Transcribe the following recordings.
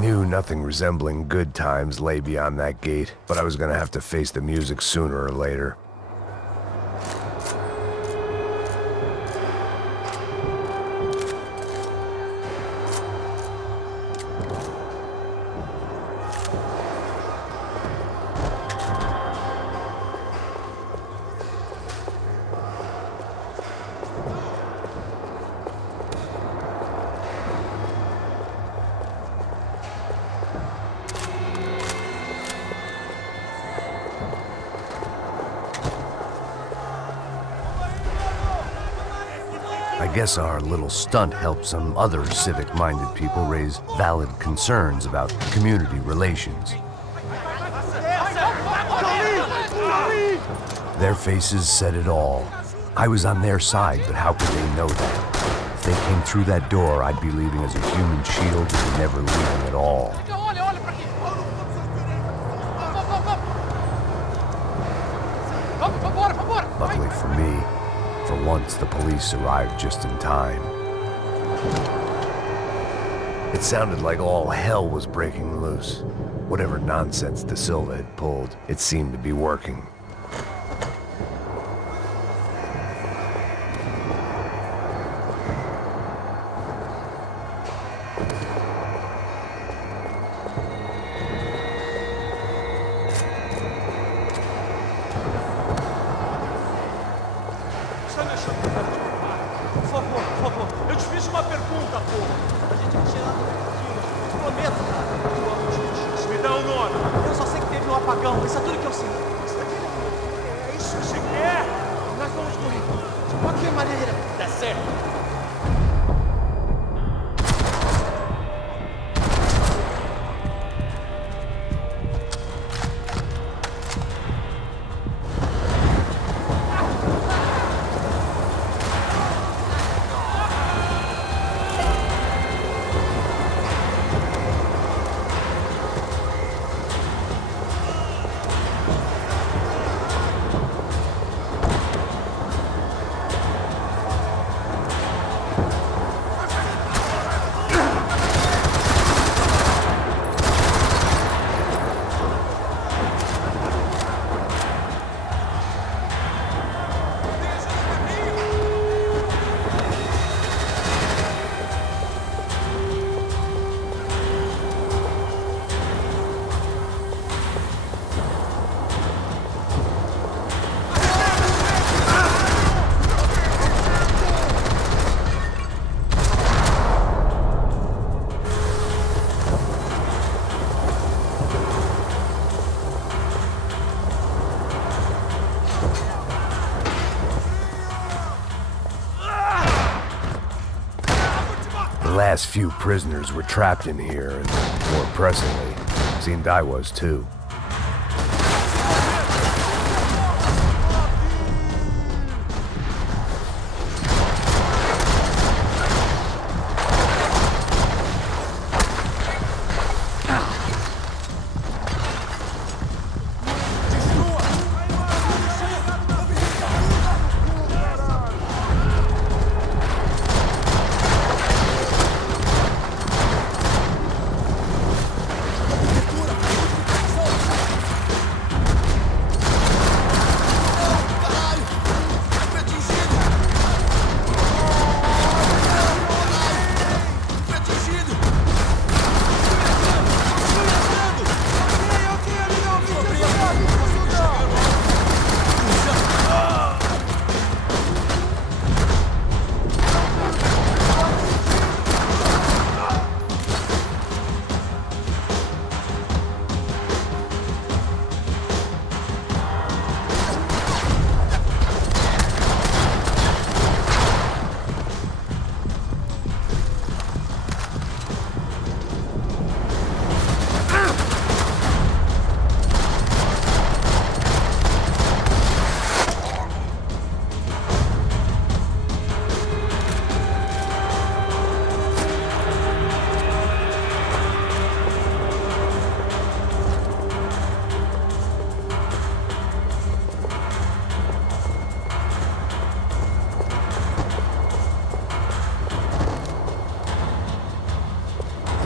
knew nothing resembling good times lay beyond that gate, but I was gonna have to face the music sooner or later. I guess our little stunt helped some other civic-minded people raise valid concerns about community relations. Their faces said it all. I was on their side, but how could they know that? If they came through that door, I'd be leaving as a human shield and never leaving at all. Luckily for me, for once the police arrived just in time. It sounded like all hell was breaking loose. Whatever nonsense De Silva had pulled, it seemed to be working. The last few prisoners were trapped in here, and more pressingly, seemed I was too.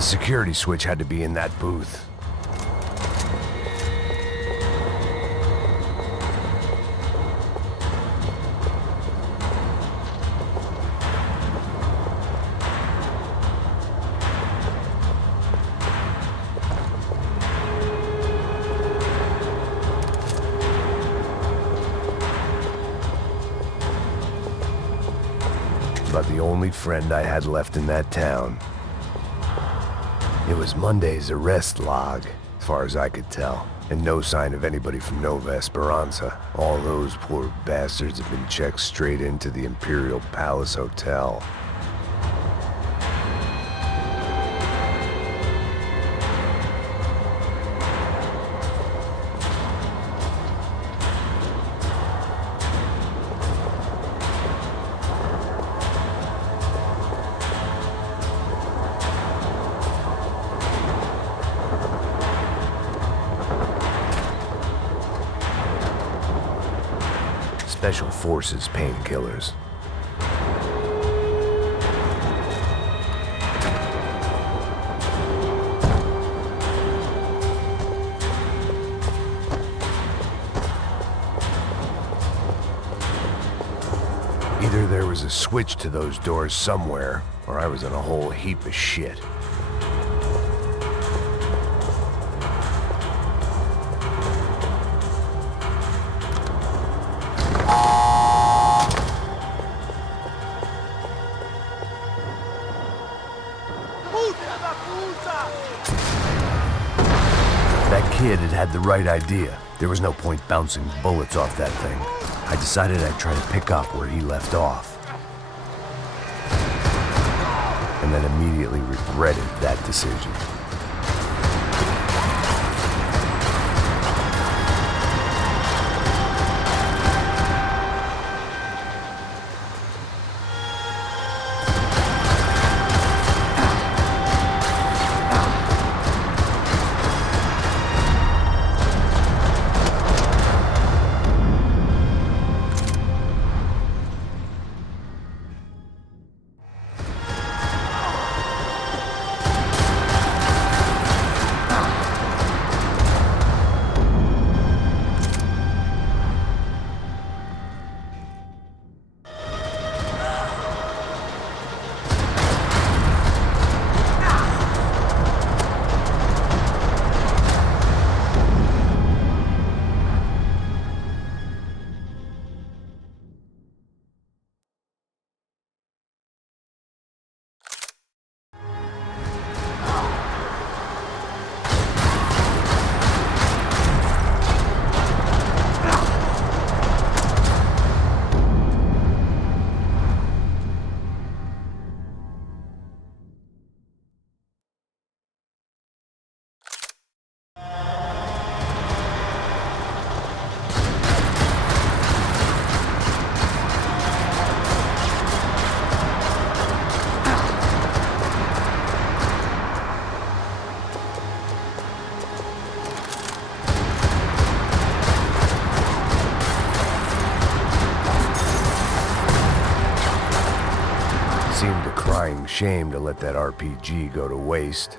security switch had to be in that booth. About the only friend I had left in that town. It was Monday's arrest log, as far as I could tell, and no sign of anybody from Nova Esperanza. All those poor bastards have been checked straight into the Imperial Palace Hotel. Special Forces painkillers. Either there was a switch to those doors somewhere, or I was in a whole heap of shit. That kid had the right idea. There was no point bouncing bullets off that thing. I decided I'd try to pick up where he left off. And then immediately regretted that decision. Seemed a crying shame to let that RPG go to waste.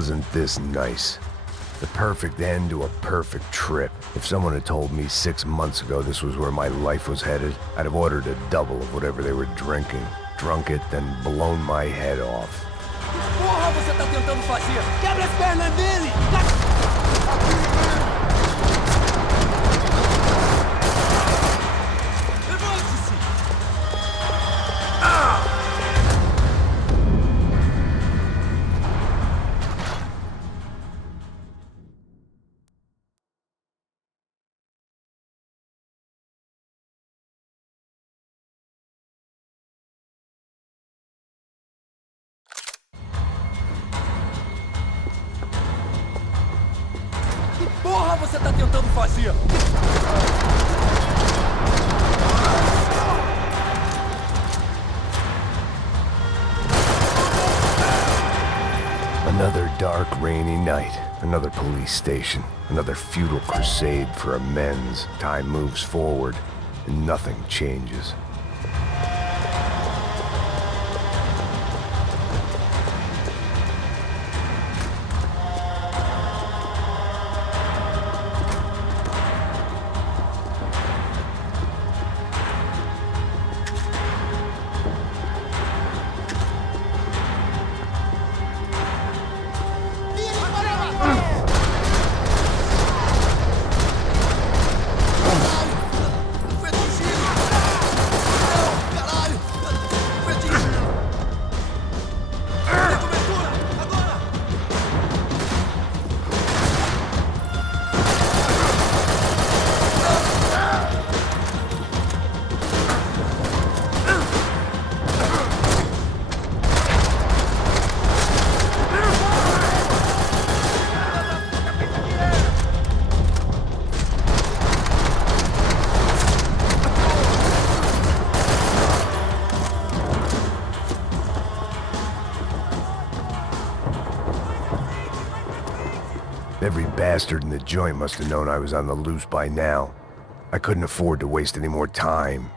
Wasn't this nice? The perfect end to a perfect trip. If someone had told me 6 months ago this was where my life was headed, I'd have ordered a double of whatever they were drinking, drunk it, then blown my head off. Porra, você tá tentando fazer? Quebra as pernas dele! Levante-se! Porra, você tá tentando fazer? Another dark, rainy night. Another police station. Another futile crusade for amends. Time moves forward, and nothing changes. Every bastard in the joint must have known I was on the loose by now. I couldn't afford to waste any more time.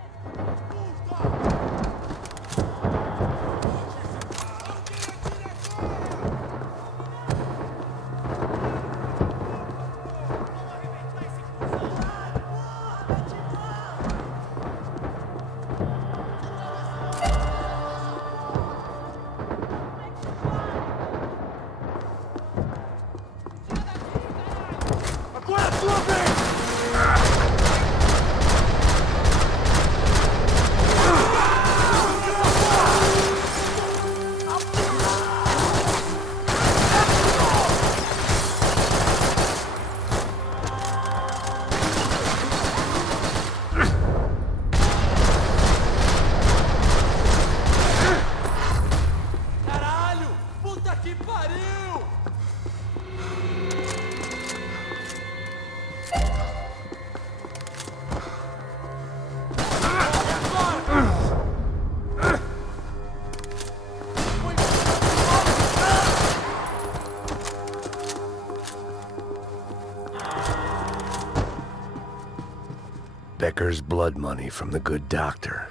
Becker's blood money from the good doctor.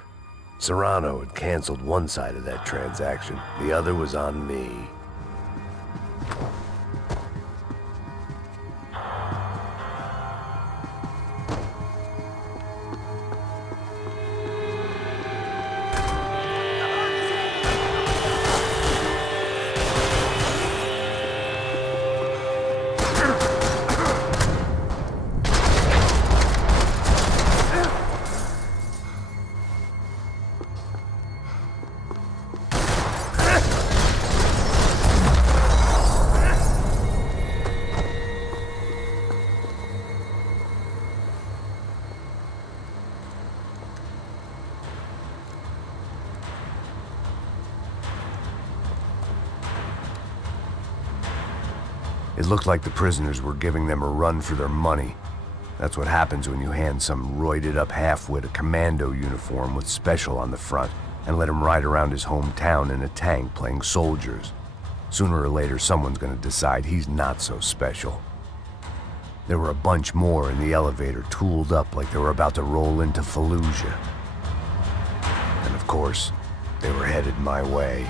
Serrano had canceled one side of that transaction. The other was on me. It looked like the prisoners were giving them a run for their money. That's what happens when you hand some roided-up half-wit a commando uniform with special on the front and let him ride around his hometown in a tank playing soldiers. Sooner or later, someone's gonna decide he's not so special. There were a bunch more in the elevator, tooled up like they were about to roll into Fallujah. And of course, they were headed my way.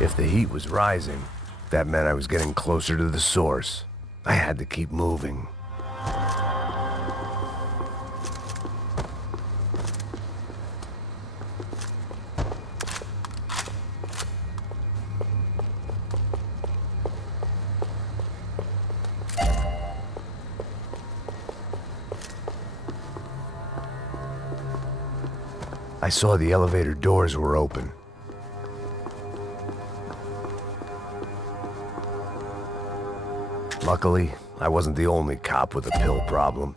If the heat was rising, that meant I was getting closer to the source. I had to keep moving. I saw the elevator doors were open. Luckily, I wasn't the only cop with a pill problem.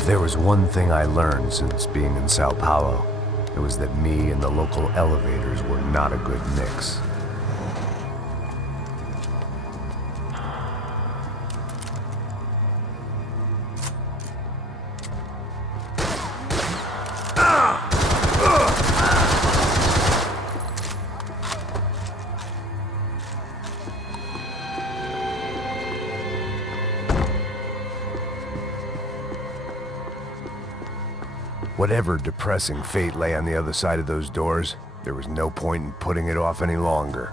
If there was one thing I learned since being in Sao Paulo, it was that me and the local elevators were not a good mix. Whatever depressing fate lay on the other side of those doors, there was no point in putting it off any longer.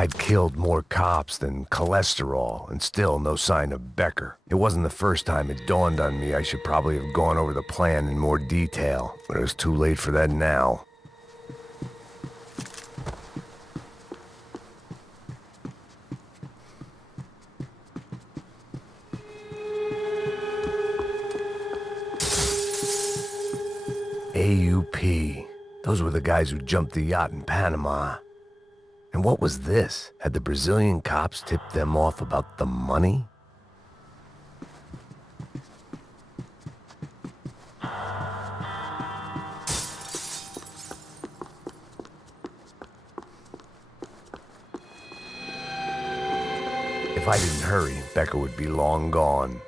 I'd killed more cops than cholesterol, and still no sign of Becker. It wasn't the first time it dawned on me I should probably have gone over the plan in more detail, but it was too late for that now. AUP. Those were the guys who jumped the yacht in Panama. And what was this? Had the Brazilian cops tipped them off about the money? If I didn't hurry, Becker would be long gone.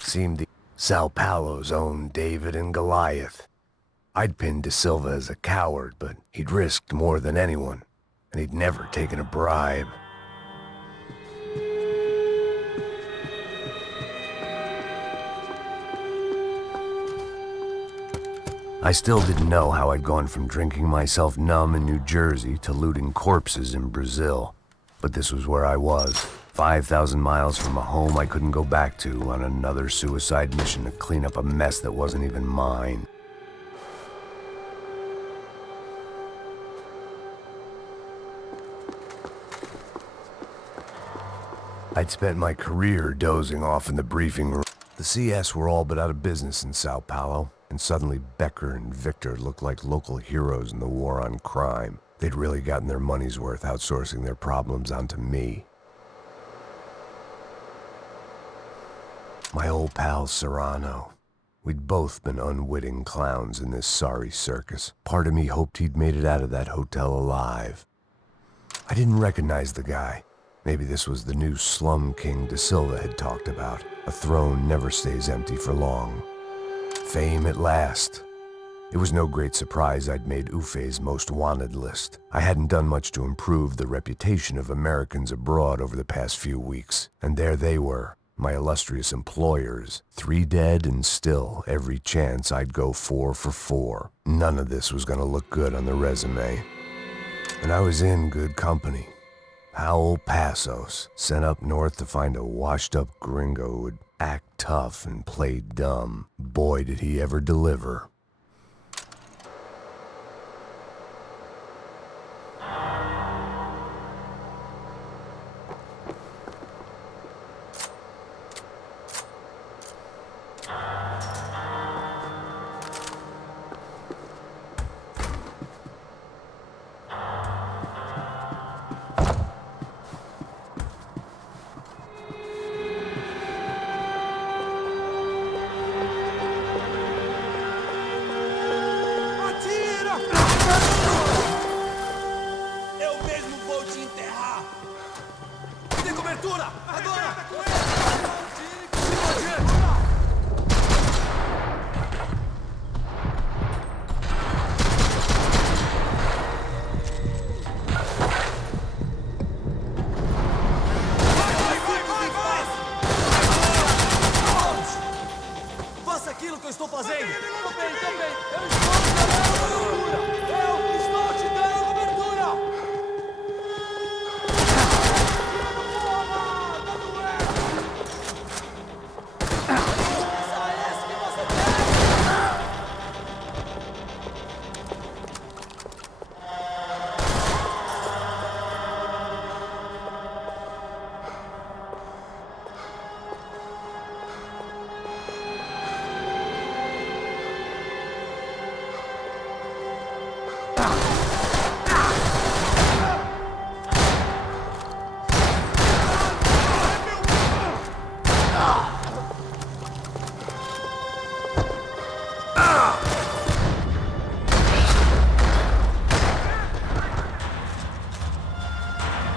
Seemed the Sao Paulo's own David and Goliath. I'd pinned De Silva as a coward, but he'd risked more than anyone, and he'd never taken a bribe. I still didn't know how I'd gone from drinking myself numb in New Jersey to looting corpses in Brazil, but this was where I was. 5,000 miles from a home I couldn't go back to on another suicide mission to clean up a mess that wasn't even mine. I'd spent my career dozing off in the briefing room. The CS were all but out of business in Sao Paulo, and suddenly Becker and Victor looked like local heroes in the war on crime. They'd really gotten their money's worth outsourcing their problems onto me. My old pal Serrano. We'd both been unwitting clowns in this sorry circus. Part of me hoped he'd made it out of that hotel alive. I didn't recognize the guy. Maybe this was the new slum king De Silva had talked about. A throne never stays empty for long. Fame at last. It was no great surprise I'd made Ufe's most wanted list. I hadn't done much to improve the reputation of Americans abroad over the past few weeks, and there they were. My illustrious employers, 3 dead and still every chance I'd go 4 for 4. None of this was gonna look good on the resume. And I was in good company. Raul Passos, sent up north to find a washed-up gringo who would act tough and play dumb. Boy, did he ever deliver.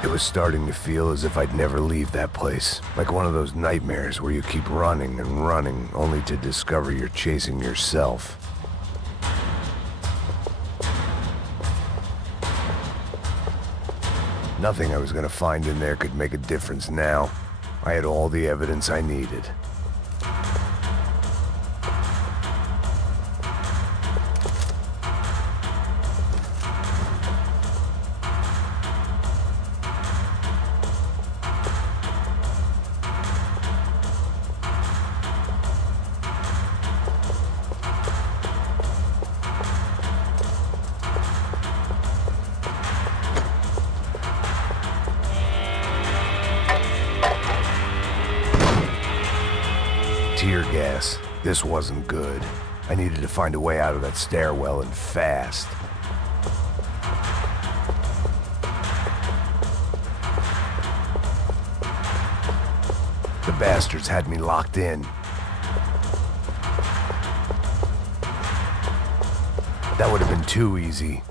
It was starting to feel as if I'd never leave that place. Like one of those nightmares where you keep running and running, only to discover you're chasing yourself. Nothing I was gonna find in there could make a difference now. I had all the evidence I needed. Tear gas. This wasn't good. I needed to find a way out of that stairwell and fast. The bastards had me locked in. That would have been too easy.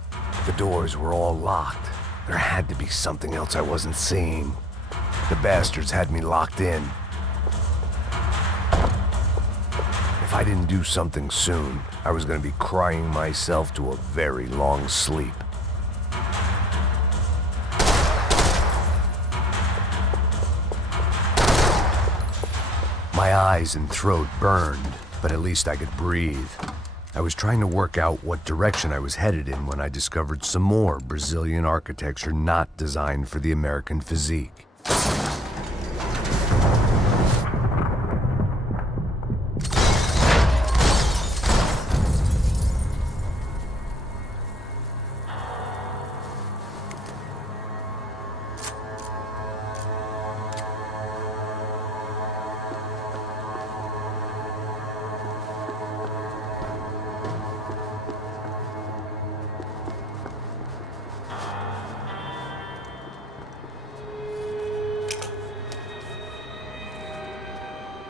The doors were all locked. There had to be something else I wasn't seeing. The bastards had me locked in. If I didn't do something soon, I was going to be crying myself to a very long sleep. My eyes and throat burned, but at least I could breathe. I was trying to work out what direction I was headed in when I discovered some more Brazilian architecture not designed for the American physique.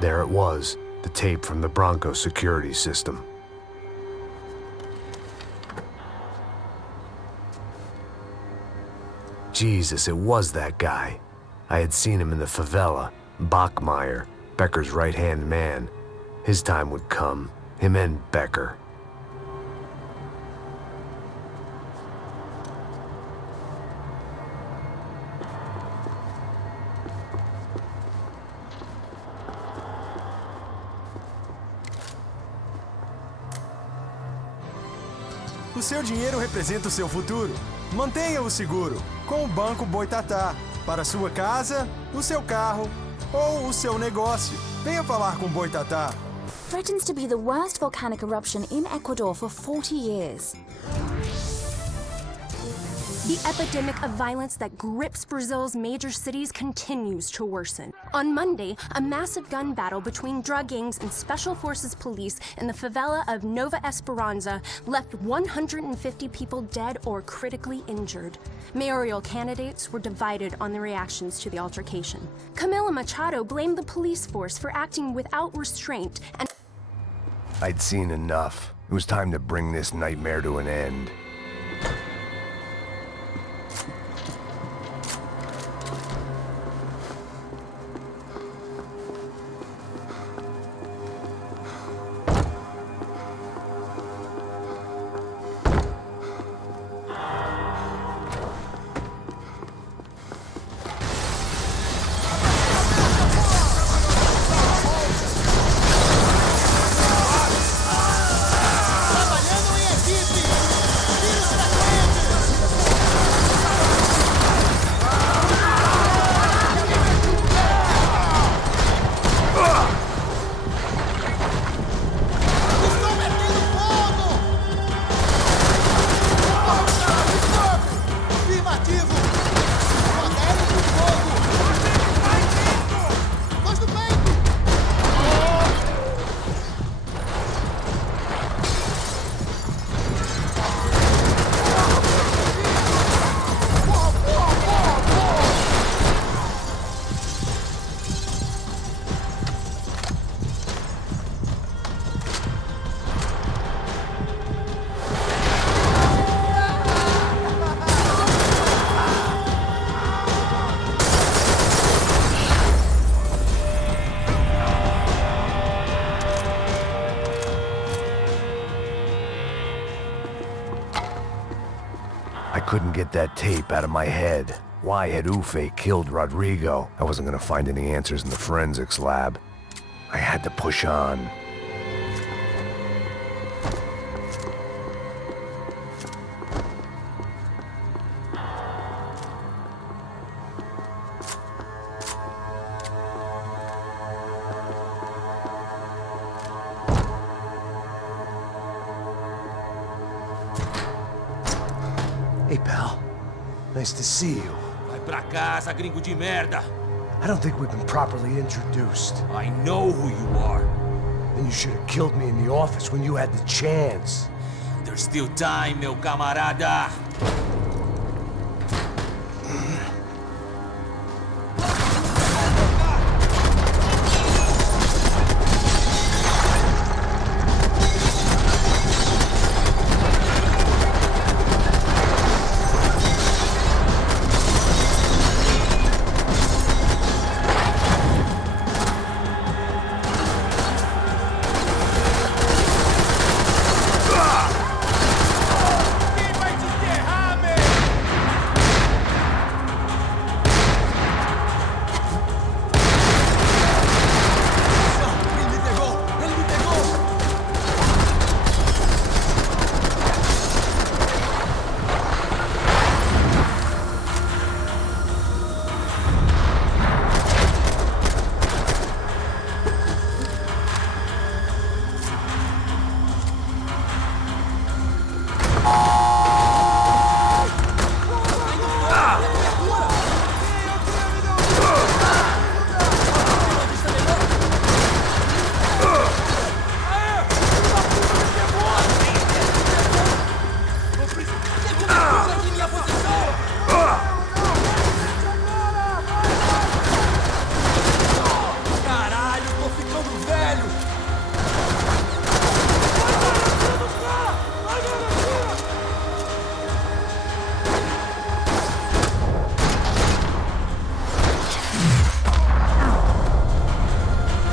There it was, the tape from the Branco security system. Jesus, it was that guy. I had seen him in the favela, Bachmeyer, Becker's right-hand man. His time would come, him and Becker. O seu dinheiro representa o seu futuro. Mantenha-o seguro com o Banco Boitatá para sua casa, o seu carro ou o seu negócio. Venha falar com Boitatá. Threatens to be the worst volcanic eruption in Ecuador for 40 years. The epidemic of violence that grips Brazil's major cities continues to worsen. On Monday, a massive gun battle between drug gangs and special forces police in the favela of Nova Esperança left 150 people dead or critically injured. Mayoral candidates were divided on the reactions to the altercation. Camila Machado blamed the police force for acting without restraint and I'd seen enough. It was time to bring this nightmare to an end. I couldn't get that tape out of my head. Why had Ufe killed Rodrigo? I wasn't gonna find any answers in the forensics lab. I had to push on. Hey, pal. Nice to see you. Vai pra casa, gringo de merda. I don't think we've been properly introduced. I know who you are. And you should have killed me in the office when you had the chance. There's still time, meu camarada.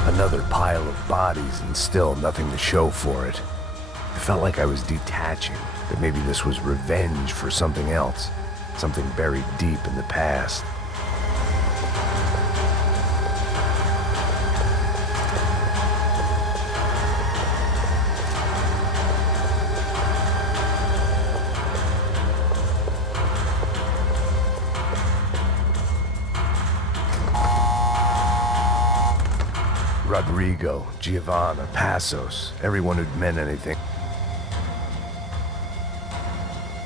Another pile of bodies and still nothing to show for it. It felt like I was detaching, that maybe this was revenge for something else, something buried deep in the past. Rodrigo, Giovanna, Passos, everyone who'd meant anything.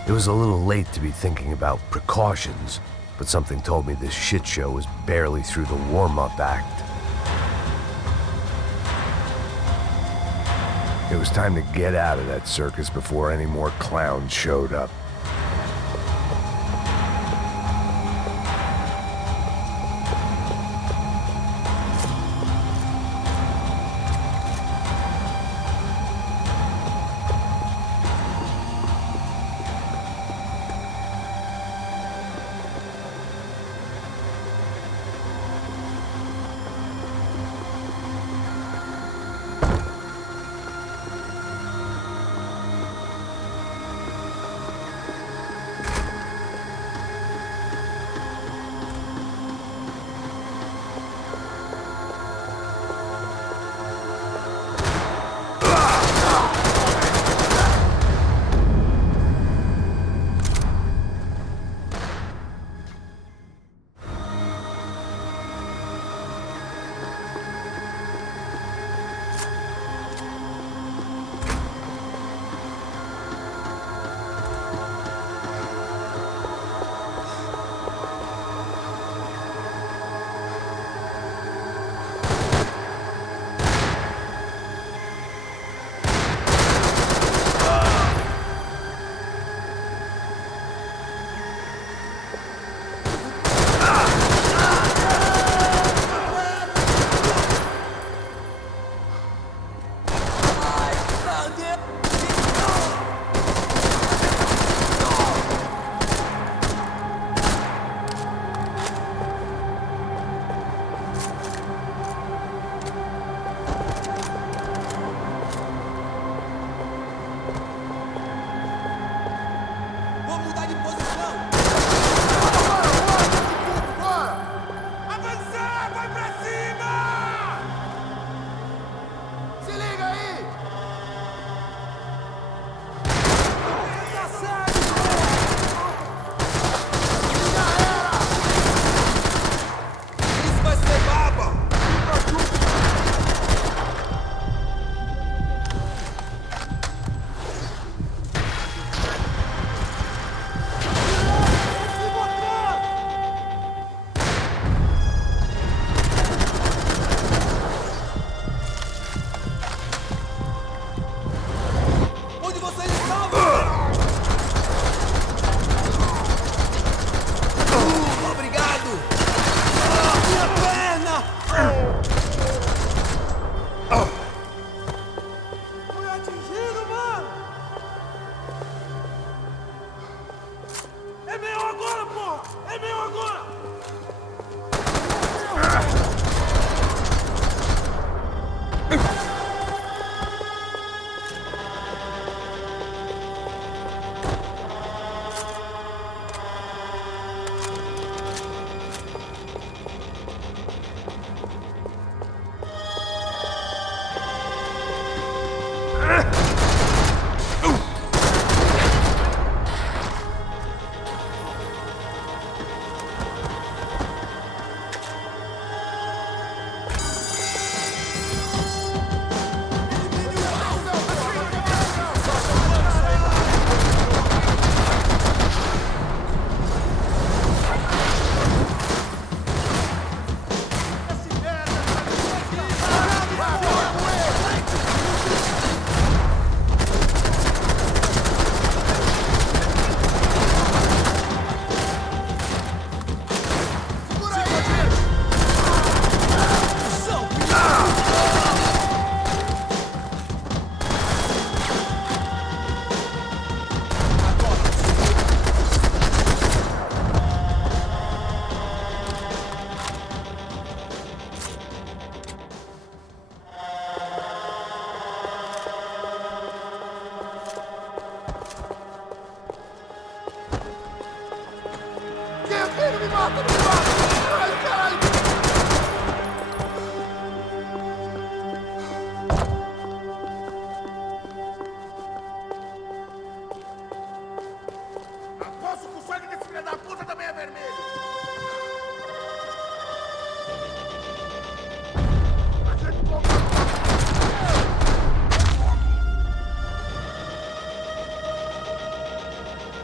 It was a little late to be thinking about precautions, but something told me this shit show was barely through the warm-up act. It was time to get out of that circus before any more clowns showed up.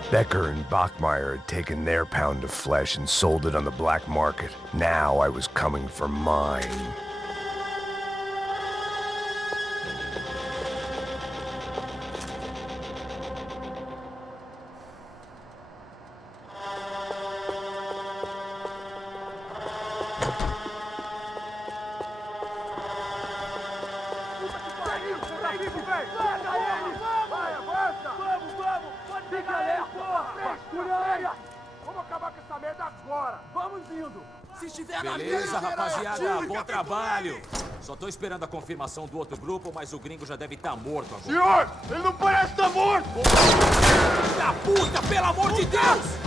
Becker and Bachmeyer had taken their pound of flesh and sold it on the black market. Now I was coming for mine. Beleza, rapaziada, bom trabalho. Só tô esperando a confirmação do outro grupo, mas o gringo já deve estar morto agora. Senhor, ele não parece estar morto! Filho da puta, pelo amor de Deus!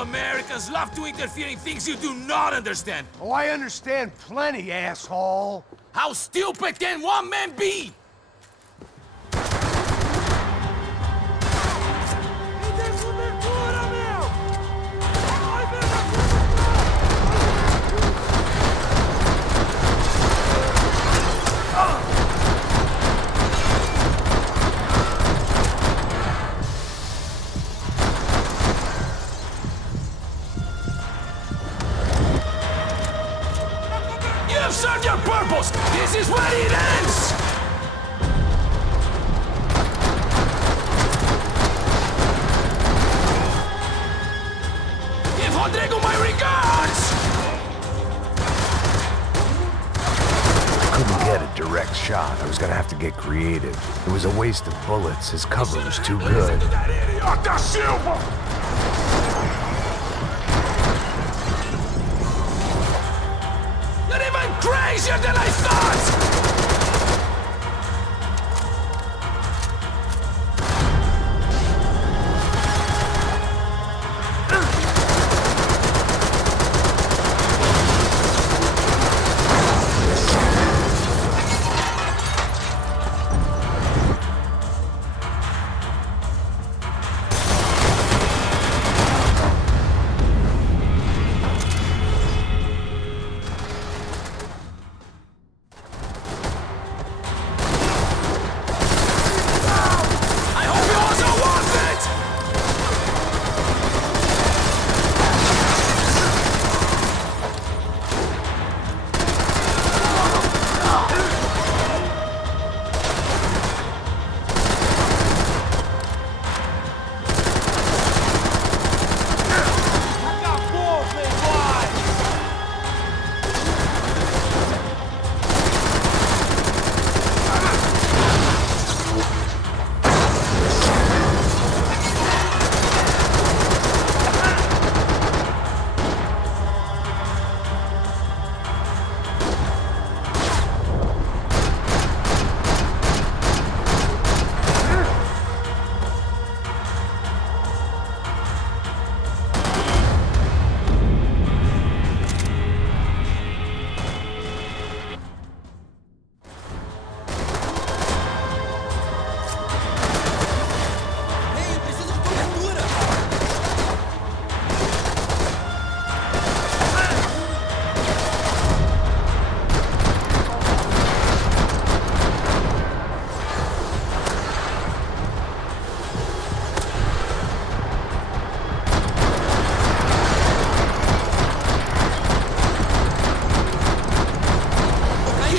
Americans love to interfere in things you do not understand. Oh, I understand plenty, asshole. How stupid can one man be? Serve your purpose! This is where it ends! Give Rodrigo my regards! Couldn't get a direct shot. I was gonna have to get creative. It was a waste of bullets. His cover was too good. You're even crazier than I thought!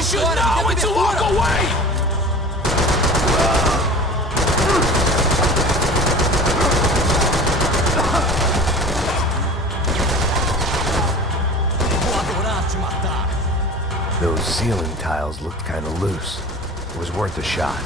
should know when to walk away! Those ceiling tiles looked kind of loose. It was worth a shot.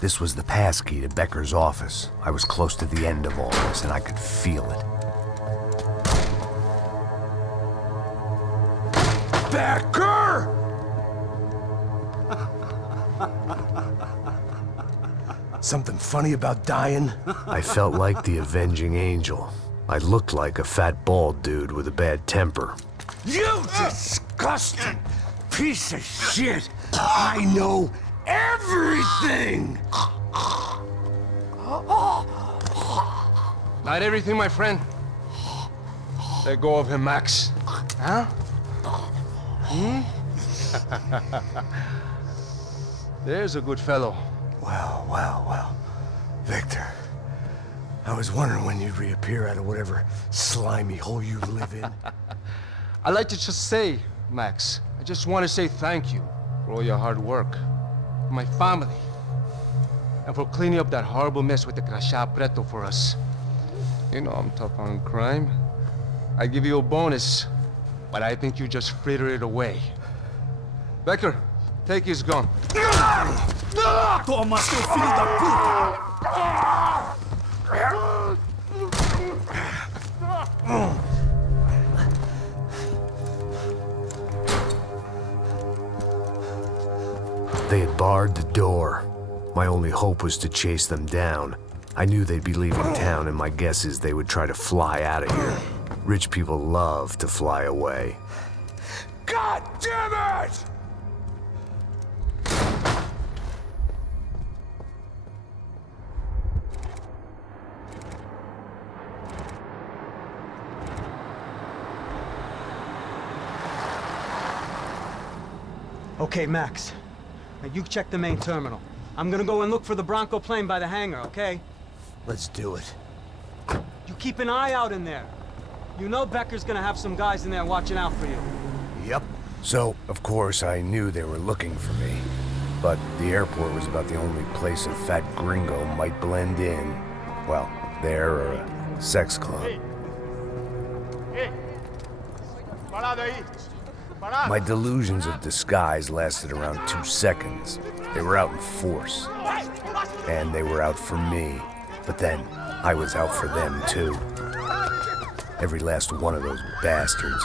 This was the passkey to Becker's office. I was close to the end of all this, and I could feel it. Becker! Something funny about dying? I felt like the avenging angel. I looked like a fat bald dude with a bad temper. You disgusting piece of shit! I know everything! Not everything, my friend. Let go of him, Max. Huh? There's a good fellow. Well. Victor, I was wondering when you'd reappear out of whatever slimy hole you live in. I'd like to just say, Max, I just want to say thank you for all your hard work, for my family, and for cleaning up that horrible mess with the Crasha Preto for us. You know I'm tough on crime. I give you a bonus, but I think you just frittered it away. Becker, take his gun. Toma, seu filho da puta! They had barred the door. My only hope was to chase them down. I knew they'd be leaving town, and my guess is they would try to fly out of here. Rich people love to fly away. God damn it! Okay, Max. Now you check the main terminal. I'm gonna go and look for the Bronco plane by the hangar, okay? Let's do it. You keep an eye out in there. You know Becker's gonna have some guys in there watching out for you. Yep. So, of course, I knew they were looking for me. But the airport was about the only place a fat gringo might blend in. Well, there or a sex club. My delusions of disguise lasted around 2 seconds. They were out in force. And they were out for me. But then, I was out for them too. Every last one of those bastards.